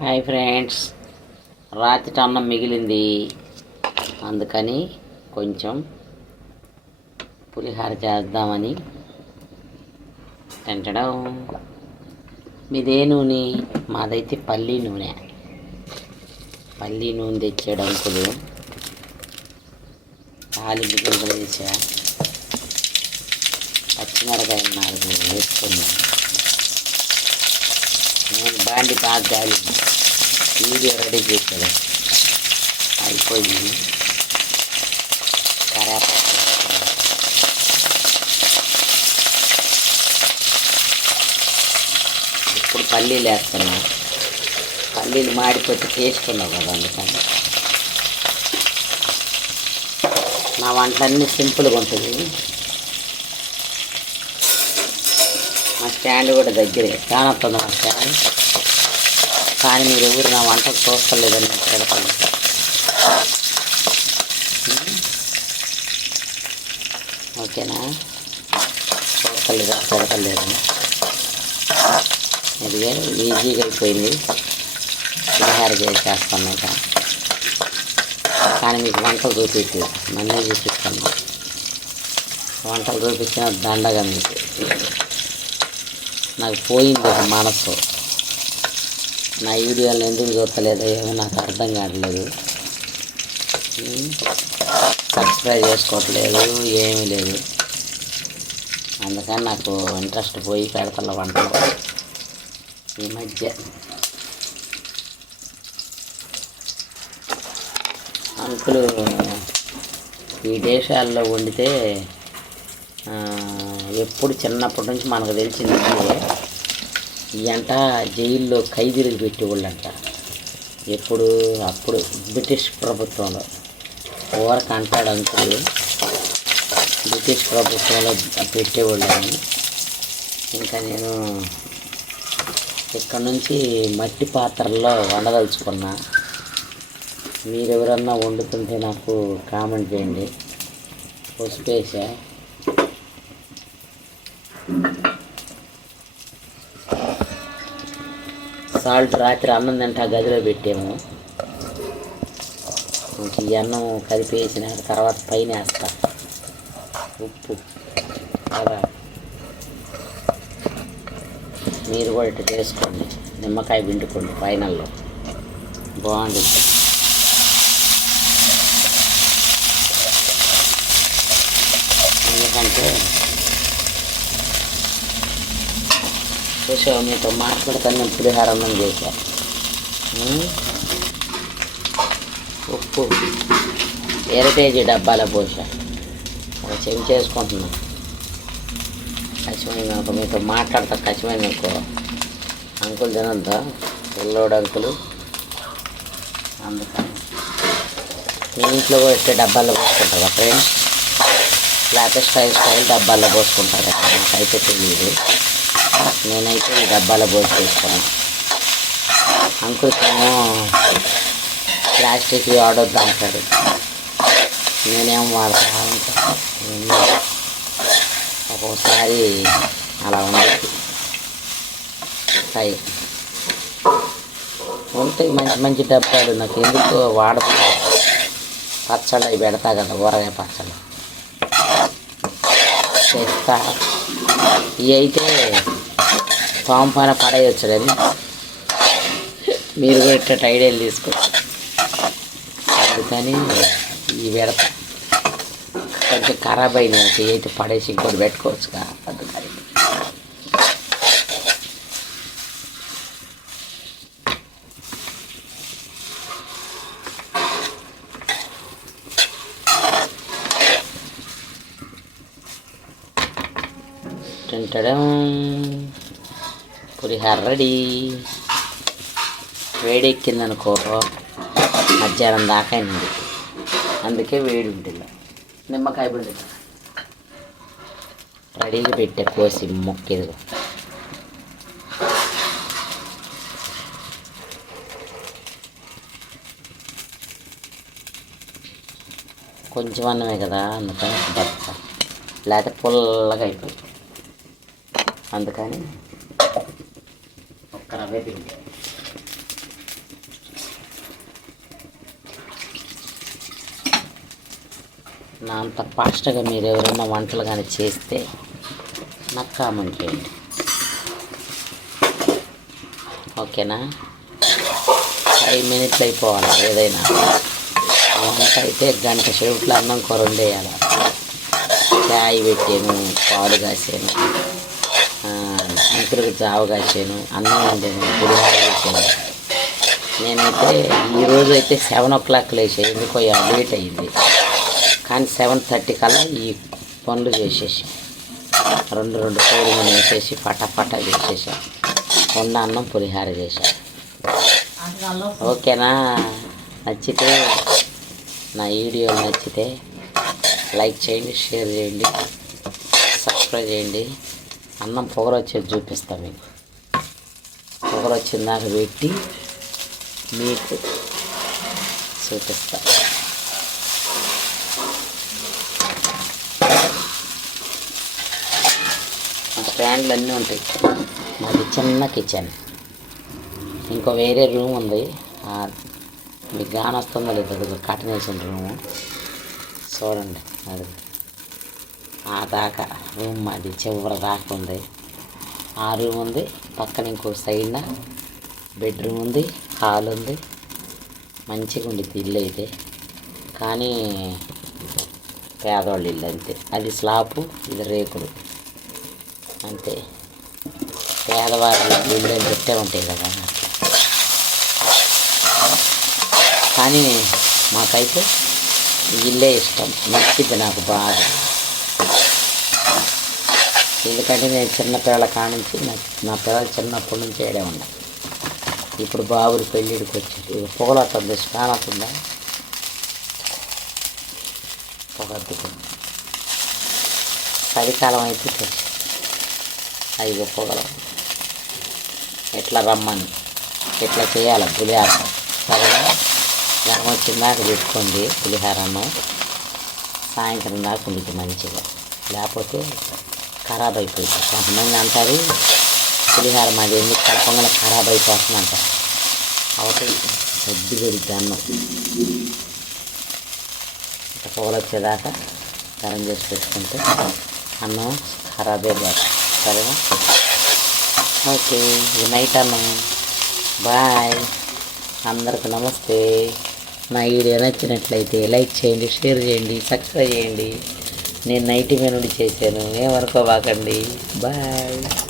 Hi friends. రాత్రి అన్నం మిగిలింది. అందుకని కొంచెం పులిహార చేద్దామని తింటడం. మీదే నూనె మాదైతే పల్లి నూనె. పల్లి నూనె తెచ్చాడు అంకులు. తాలింపు గింజలు తెచ్చా పచ్చిమిరకాయలు నాలుగు వేసుకున్నాను బాండి బాగా గాలింది వీడియో రెడీ చేశాడు అయిపోయింది. కరేపాకు. ఇప్పుడు పల్లీలు వేస్తున్నా. పల్లీలు మాడిపోతే చేసుకున్నావు కదా అందుకని. నా వంటలన్నీ సింపుల్గా ఉంటుంది మా స్టాండ్ కూడా దగ్గరే. కానొస్తుంది మా స్టాండ్ కానీ మీరు ఎవరు నా వంటకు చూస్తలేదని నేను పెడతాను ఓకేనా? చూస్తలేదా పెడతలేదని ఇదిగే ఈజీగా అయిపోయింది. పులిహార చేసేస్తాను ఇక. కానీ మీకు వంటలు చూపించు. మళ్ళీ చూపిస్తాను. వంటలు చూపించిన దండగా మీకు. నాకు పోయింది ఒక మనసు. నా వీడియోలు ఎందుకు చూడలేదు ఏమో నాకు అర్థం కావట్లేదు. సబ్స్క్రైబ్ చేసుకోవట్లేదు ఏమీ లేదు. అందుకని నాకు ఇంట్రెస్ట్ పోయి పెడతల వంటలు. ఈ మధ్య. అంకులు ఈ దేశాల్లో వండితే ఎప్పుడు చిన్నప్పటి నుంచి మనకు తెలిసింది ఈ అంట జైల్లో ఖైదీలకు పెట్టేవాళ్ళంట. ఎప్పుడు అప్పుడు బ్రిటిష్ ప్రభుత్వంలో. ఓరక అంటాడు అంకులు బ్రిటిష్ ప్రభుత్వంలో పెట్టేవాళ్ళని. ఇంకా నేను ఇక్కడ నుంచి మట్టి పాత్రల్లో వండదలుచుకున్నా. మీరెవరన్నా వండుతుంటే నాకు కామెంట్ చేయండి. పసుపు వేసా సాల్ట్ రాత్రి అన్నం తింటా గదిలో పెట్టాము. ఇంక ఈ అన్నం కలిపేసిన తర్వాత పైన వేస్తా. ఉప్పు. అలా మీరు కూడా ఇట్లా చేసుకోండి. నిమ్మకాయ పిండుకోండి ఫైనల్లో. బాగుంటుంది ఎందుకంటే చూసావు మీతో మాట్లాడతాను నేను పులిహార అన్నం చేశా. ఉప్పు. ఎరటేజీ డబ్బాల పోసా ఒక చెవి చేసుకుంటున్నా. కష్టమైన అనుకో మీతో మాట్లాడతా కష్టమైన అనుకో. అంకులు తినద్దా? పిల్లోడు అంకులు. అందుకని. మీ ఇంట్లో కూడా ఇట్టే డబ్బాల్లో పోసుకుంటారా ఫ్రెండ్స్ లేకపోతే స్టైల్ స్టైల్ డబ్బాల్లో పోసుకుంటారా? నాకైతే తెలియదు నేనైతే ఈ డబ్బాలో పోసి తీసుకున్నాను అంకుల్కేమో ప్లాస్టిక్ వాడొద్దు అంటాడు. నేనేం వాడతా ఉంటాను ఒక్కోసారి అలా ఉండదు అయి ఉంటాయి మంచి మంచి డబ్బాలు నాకు ఎందుకు వాడతా పచ్చళ్ళు అవి పెడతా కదా ఊరగాయ పచ్చళ్ళు. చేస్తా. ఇవి అయితే పాము పైన పడేయచ్చు కానీ మీరు కూడా ఇట్లా ఐడియాలు తీసుకోవచ్చు. అందుకని ఇవి పెడతా కొంచెం ఖరాబ్ అయినాయి అయితే పడేసి ఇంకోటి పెట్టుకోవచ్చు కదా అందుకని. తింటడం పులిహార రెడీ వేడెక్కిందనుకో మధ్యాహ్నం దాకా అయింది. అందుకే వేడి ఉంటుంది నిమ్మకాయ పిండి. రెడీగా పెట్టే కోసి మొక్కేది కొంచెం అన్నమే కదా అందుకని బతుక లేకపోతే పుల్లగా అయిపోయింది. అందుకని నా అంత ఫాస్ట్గా మీరు ఎవరైనా వంటలు కానీ చేస్తే నాకు కామెంట్ చేయండి. ఓకేనా? ఫైవ్ మినిట్లు అయిపోవాలి ఏదైనా. వంట అయితే గంట షెడ్యూట్లో అన్నం కూర వండేయాలి. చాయ్ పెట్టాను పాలు కాసాను. అంకులకు జావ కాసాను అన్నం వండాను పులిహోర చేశాను నేనైతే ఈరోజు అయితే సెవెన్ ఓ క్లాక్ లేచా ఎందుకో లేట్ అయింది. కానీ సెవెన్ థర్టీ కల్లా ఈ పనులు చేసేసి రెండు రెండు కోడిని వేసేసి పటాపటా చేసేసా. వండ అన్నం పులిహార చేసా. ఓకేనా? నచ్చితే నా వీడియో నచ్చితే లైక్ చేయండి షేర్ చేయండి సబ్స్క్రైబ్ చేయండి. అన్నం పొగరొచ్చేది చూపిస్తా మీకు. పొగరు దాకా పెట్టి మీకు చూపిస్తా. మా స్టాండ్లు అన్నీ ఉంటాయి. మాది చిన్న కిచెన్. ఇంకో వేరే రూమ్ ఉంది. మీకు గానొస్తుందో లేదు అది రూము. చూడండి అది. ఆ దాకా రూమ్ అది చివరి దాకా ఉంది. ఆ రూమ్ ఉంది పక్కన ఇంకో సైడ్న బెడ్రూమ్ ఉంది హాల్ ఉంది. మంచిగా ఉండిద్ది ఇల్లు అయితే. కానీ పేదవాళ్ళ ఇల్లు అంతే. అది స్లాపు ఇది రేకులు. అంతే. పేదవాళ్ళ ఇల్లు అని పెట్టే ఉంటాయి కదా. కానీ మాకైతే ఇల్లే ఇష్టం. నచ్చింది నాకు బాగా. ఎందుకంటే నేను చిన్నపిల్లల కానించి నా నా పిల్లలు చిన్నప్పటి నుంచి ఏడే ఉన్నా. ఇప్పుడు బాబుని పెళ్ళిడికి వచ్చి పొగలు పొగలవుతుంది స్నాన్ అవుతుందా పొగద్దుకుంది చలికాలం అయితే ఐదు పొగలు. ఎట్లా రమ్మని? ఎట్లా చేయాలి? పులిహారం. సరేనా? జ్వరం వచ్చిందాక పెట్టుకోండి పులిహారాన్ని సాయంత్రం దాకా ఉండిద్ది మంచిగా. లేకపోతే ఖరాబ్ అయిపోయింది. కొంతమంది అంటారు పులిహార మాది ఎందుకు కలపంగా ఖరాబ్ అయిపోతుంది అంట అవతల సర్ది పెరిగిద్ది అన్నం ఇట్లా పొగలు వచ్చేదాకా గరం చేసి పెట్టుకుంటే అన్నం ఖరాబే కాదు. సరేనా? ఓకే ఇది నైట్ అన్నం. బాయ్. అందరికి నమస్తే. నా వీడియో నచ్చినట్లయితే లైక్ చేయండి షేర్ చేయండి సబ్స్క్రైబ్ చేయండి. నేను నైట్ మీద నుండి చేశాను. ఏమనుకోబాకండి బాయ్.